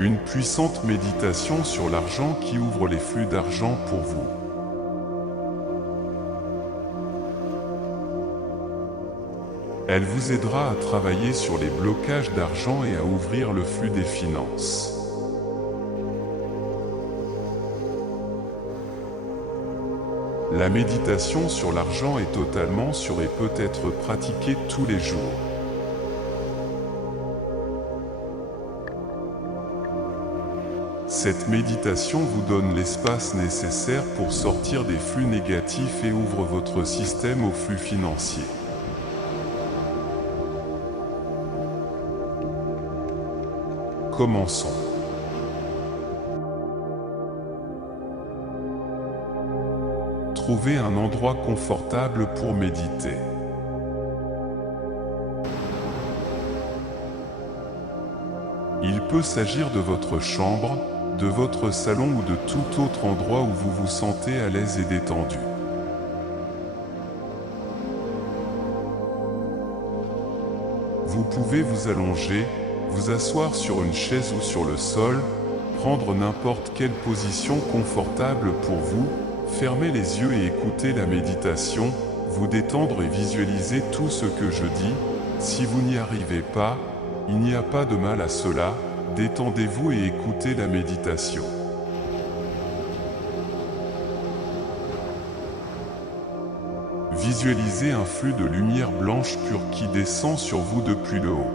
Une puissante méditation sur l'argent qui ouvre les flux d'argent pour vous. Elle vous aidera à travailler sur les blocages d'argent et à ouvrir le flux des finances. La méditation sur l'argent est totalement sûre et peut être pratiquée tous les jours. Cette méditation vous donne l'espace nécessaire pour sortir des flux négatifs et ouvre votre système au flux financier. Commençons. Trouvez un endroit confortable pour méditer. Il peut s'agir de votre chambre, de votre salon ou de tout autre endroit où vous vous sentez à l'aise et détendu. Vous pouvez vous allonger, vous asseoir sur une chaise ou sur le sol, prendre n'importe quelle position confortable pour vous, fermer les yeux et écouter la méditation, vous détendre et visualiser tout ce que je dis. Si vous n'y arrivez pas, il n'y a pas de mal à cela, détendez-vous et écoutez la méditation. Visualisez un flux de lumière blanche pure qui descend sur vous depuis le haut.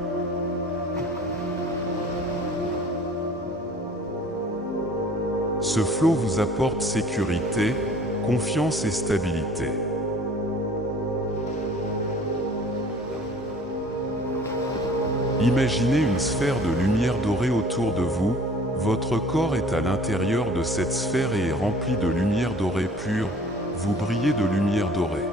Ce flot vous apporte sécurité, confiance et stabilité. Imaginez une sphère de lumière dorée autour de vous, votre corps est à l'intérieur de cette sphère et est rempli de lumière dorée pure, vous brillez de lumière dorée.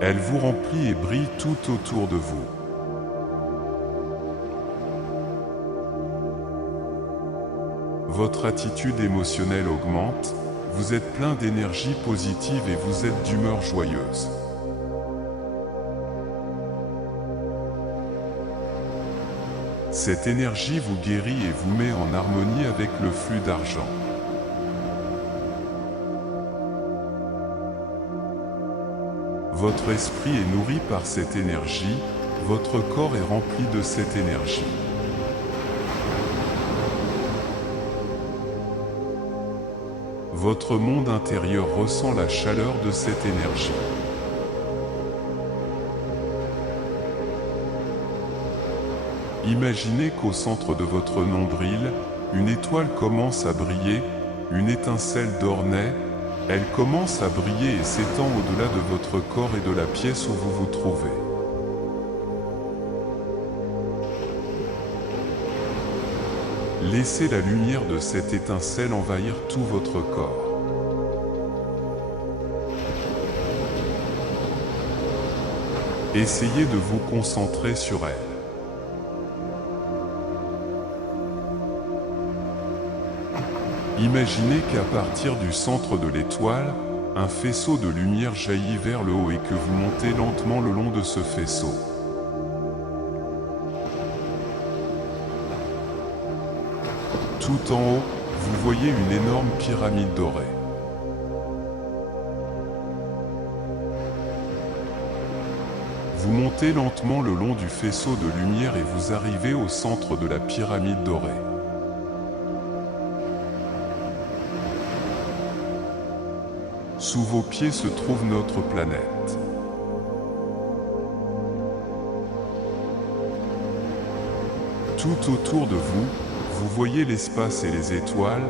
Elle vous remplit et brille tout autour de vous. Votre attitude émotionnelle augmente, vous êtes plein d'énergie positive et vous êtes d'humeur joyeuse. Cette énergie vous guérit et vous met en harmonie avec le flux d'argent. Votre esprit est nourri par cette énergie, votre corps est rempli de cette énergie. Votre monde intérieur ressent la chaleur de cette énergie. Imaginez qu'au centre de votre nombril, une étoile commence à briller, une étincelle d'or naît, elle commence à briller et s'étend au-delà de votre corps et de la pièce où vous vous trouvez. Laissez la lumière de cette étincelle envahir tout votre corps. Essayez de vous concentrer sur elle. Imaginez qu'à partir du centre de l'étoile, un faisceau de lumière jaillit vers le haut et que vous montez lentement le long de ce faisceau. Tout en haut, vous voyez une énorme pyramide dorée. Vous montez lentement le long du faisceau de lumière et vous arrivez au centre de la pyramide dorée. Sous vos pieds se trouve notre planète. Tout autour de vous, vous voyez l'espace et les étoiles,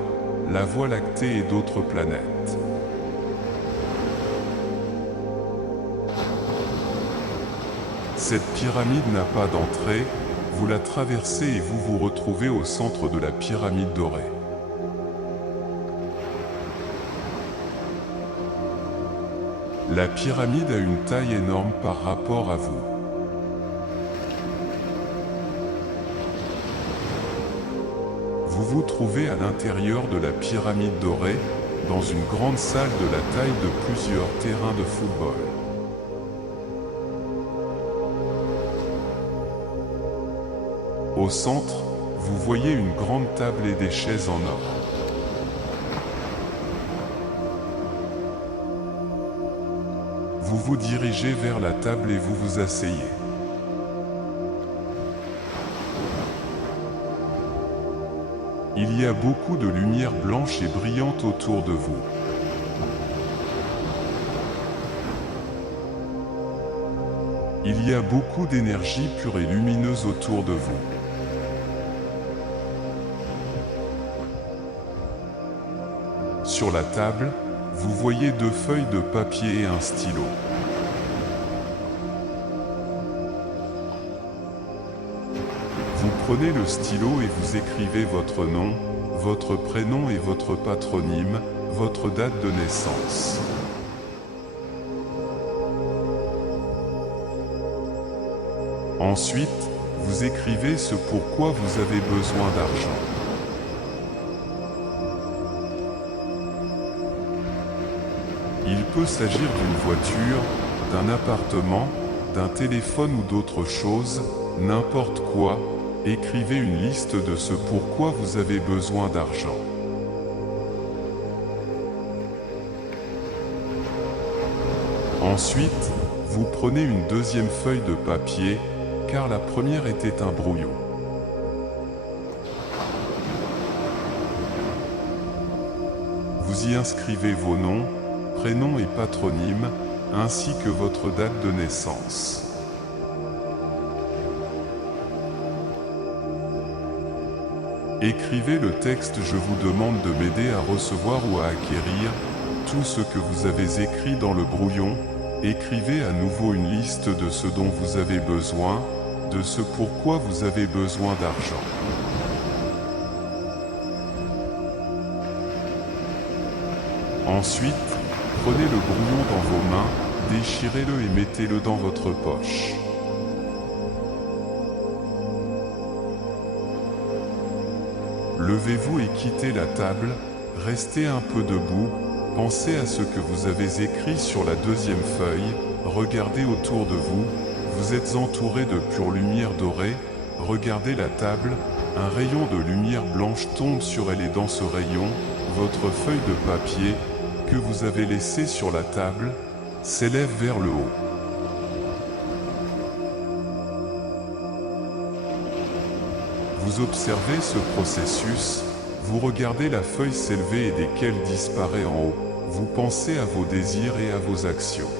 la Voie lactée et d'autres planètes. Cette pyramide n'a pas d'entrée, vous la traversez et vous vous retrouvez au centre de la pyramide dorée. La pyramide a une taille énorme par rapport à vous. Vous vous trouvez à l'intérieur de la pyramide dorée, dans une grande salle de la taille de plusieurs terrains de football. Au centre, vous voyez une grande table et des chaises en or. Vous vous dirigez vers la table et vous vous asseyez. Il y a beaucoup de lumière blanche et brillante autour de vous. Il y a beaucoup d'énergie pure et lumineuse autour de vous. Sur la table, vous voyez 2 feuilles de papier et un stylo. Vous prenez le stylo et vous écrivez votre nom, votre prénom et votre patronyme, votre date de naissance. Ensuite, vous écrivez ce pourquoi vous avez besoin d'argent. Il peut s'agir d'une voiture, d'un appartement, d'un téléphone ou d'autre chose, n'importe quoi. Écrivez une liste de ce pourquoi vous avez besoin d'argent. Ensuite, vous prenez une deuxième feuille de papier, car la première était un brouillon. Vous y inscrivez vos noms, prénoms et patronymes, ainsi que votre date de naissance. Écrivez le texte « Je vous demande de m'aider à recevoir ou à acquérir tout ce que vous avez écrit dans le brouillon ». Écrivez à nouveau une liste de ce dont vous avez besoin, de ce pourquoi vous avez besoin d'argent. Ensuite, prenez le brouillon dans vos mains, déchirez-le et mettez-le dans votre poche. Levez-vous et quittez la table, restez un peu debout, pensez à ce que vous avez écrit sur la deuxième feuille, regardez autour de vous, vous êtes entouré de pure lumière dorée, regardez la table, un rayon de lumière blanche tombe sur elle et dans ce rayon, votre feuille de papier, que vous avez laissée sur la table, s'élève vers le haut. Vous observez ce processus, vous regardez la feuille s'élever et dès qu'elle disparaît en haut, vous pensez à vos désirs et à vos actions.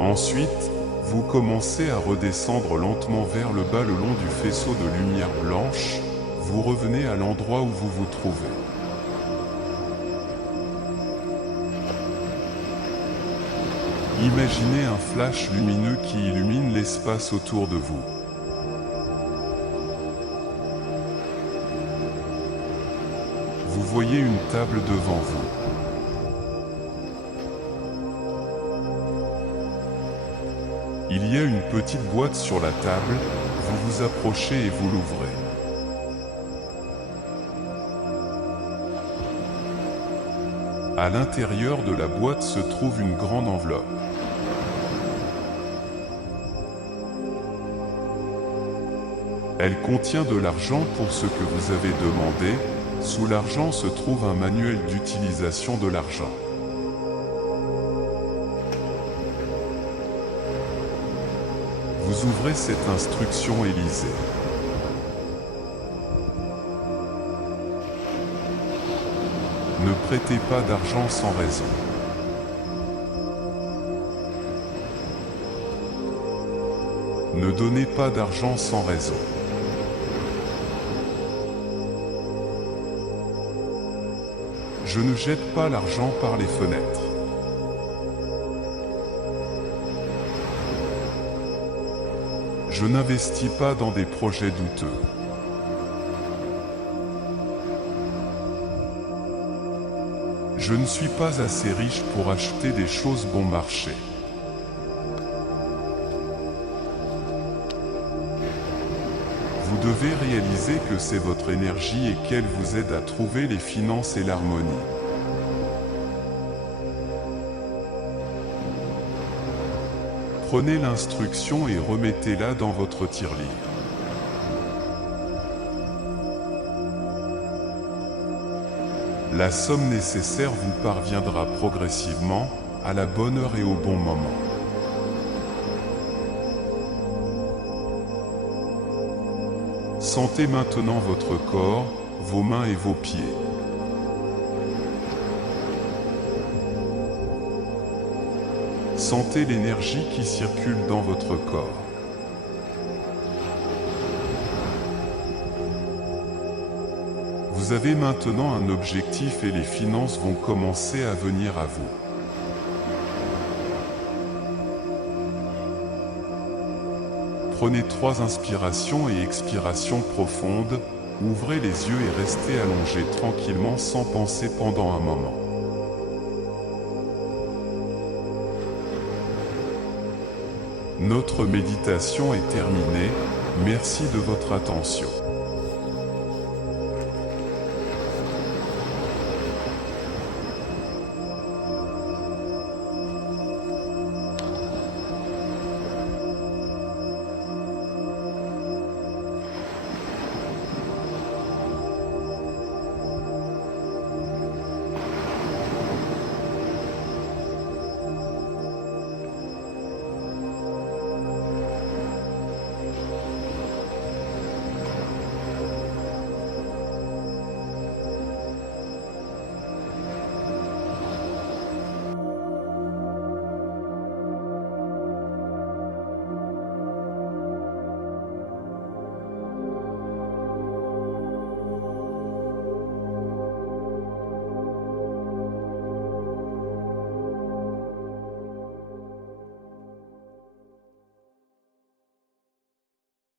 Ensuite, vous commencez à redescendre lentement vers le bas le long du faisceau de lumière blanche, vous revenez à l'endroit où vous vous trouvez. Imaginez un flash lumineux qui illumine l'espace autour de vous. Vous voyez une table devant vous. Il y a une petite boîte sur la table, vous vous approchez et vous l'ouvrez. À l'intérieur de la boîte se trouve une grande enveloppe. Elle contient de l'argent pour ce que vous avez demandé. Sous l'argent se trouve un manuel d'utilisation de l'argent. Vous ouvrez cette instruction et lisez. Ne prêtez pas d'argent sans raison. Ne donnez pas d'argent sans raison. Je ne jette pas l'argent par les fenêtres. Je n'investis pas dans des projets douteux. Je ne suis pas assez riche pour acheter des choses bon marché. Vous devez réaliser que c'est votre énergie et qu'elle vous aide à trouver les finances et l'harmonie. Prenez l'instruction et remettez-la dans votre tirelire. La somme nécessaire vous parviendra progressivement, à la bonne heure et au bon moment. Sentez maintenant votre corps, vos mains et vos pieds. Sentez l'énergie qui circule dans votre corps. Vous avez maintenant un objectif et les finances vont commencer à venir à vous. Prenez 3 inspirations et expirations profondes, ouvrez les yeux et restez allongé tranquillement sans penser pendant un moment. Notre méditation est terminée, merci de votre attention.